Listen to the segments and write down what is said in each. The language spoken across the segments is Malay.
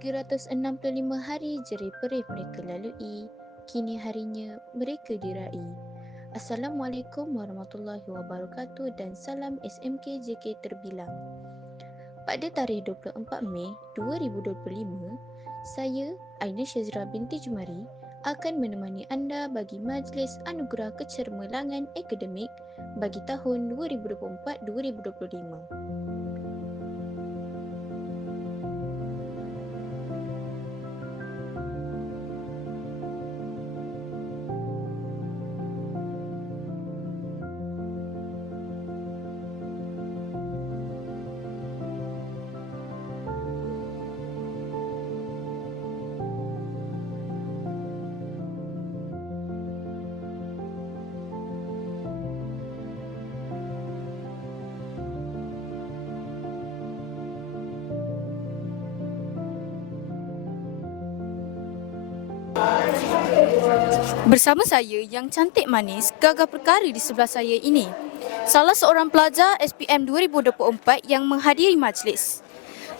365 hari jerih perih mereka lalui, kini harinya mereka diraih. Assalamualaikum warahmatullahi wabarakatuh dan salam SMK JK terbilang. Pada tarikh 24 Mei 2025, saya Aina Syazra binti Jumari akan menemani anda bagi majlis anugerah kecermelangan akademik bagi tahun 2024-2025. Bersama saya yang cantik manis, gagah perkara di sebelah saya ini. Salah seorang pelajar SPM 2024 yang menghadiri majlis.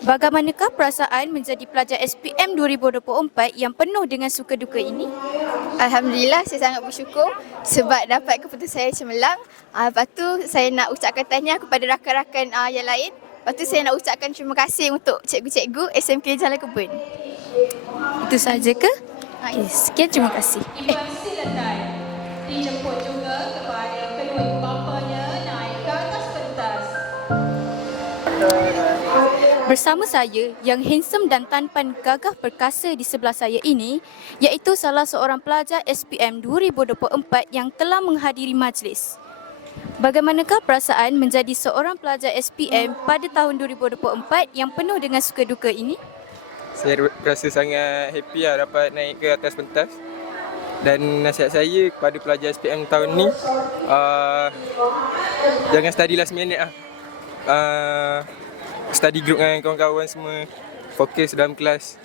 Bagaimanakah perasaan menjadi pelajar SPM 2024 yang penuh dengan suka duka ini? Alhamdulillah saya sangat bersyukur sebab dapat keputusan saya cemerlang. Uh, lepas tu saya nak ucapkan tahniah kepada rakan-rakan uh, yang lain. Lepas tu saya nak ucapkan terima kasih untuk cikgu-cikgu SMK Jalan Kebun. Itu sahaja ke? Okay, terima kasih. Eh. Dijemput juga kepada kedua ibu bapanya naik ke atas pentas. Bersama saya yang handsome dan tampan gagah perkasa di sebelah saya ini iaitu salah seorang pelajar SPM 2024 yang telah menghadiri majlis. Bagaimanakah perasaan menjadi seorang pelajar SPM pada tahun 2024 yang penuh dengan suka duka ini? Saya rasa sangat happy lah dapat naik ke atas pentas dan nasihat saya kepada pelajar SPM tahun ni uh, jangan study last minute lah uh, study group dengan kawan-kawan semua fokus dalam kelas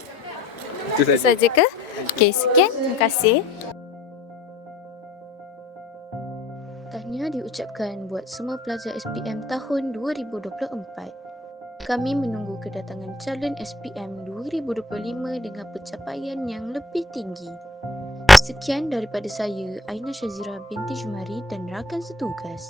itu saja saja ke? Okey, sekian. Terima kasih. Tahniah diucapkan buat semua pelajar SPM tahun 2024. Kami menunggu kedatangan calon SPM 2025 dengan pencapaian yang lebih tinggi. Sekian daripada saya, Aina Syazira binti Jumari dan rakan setugas.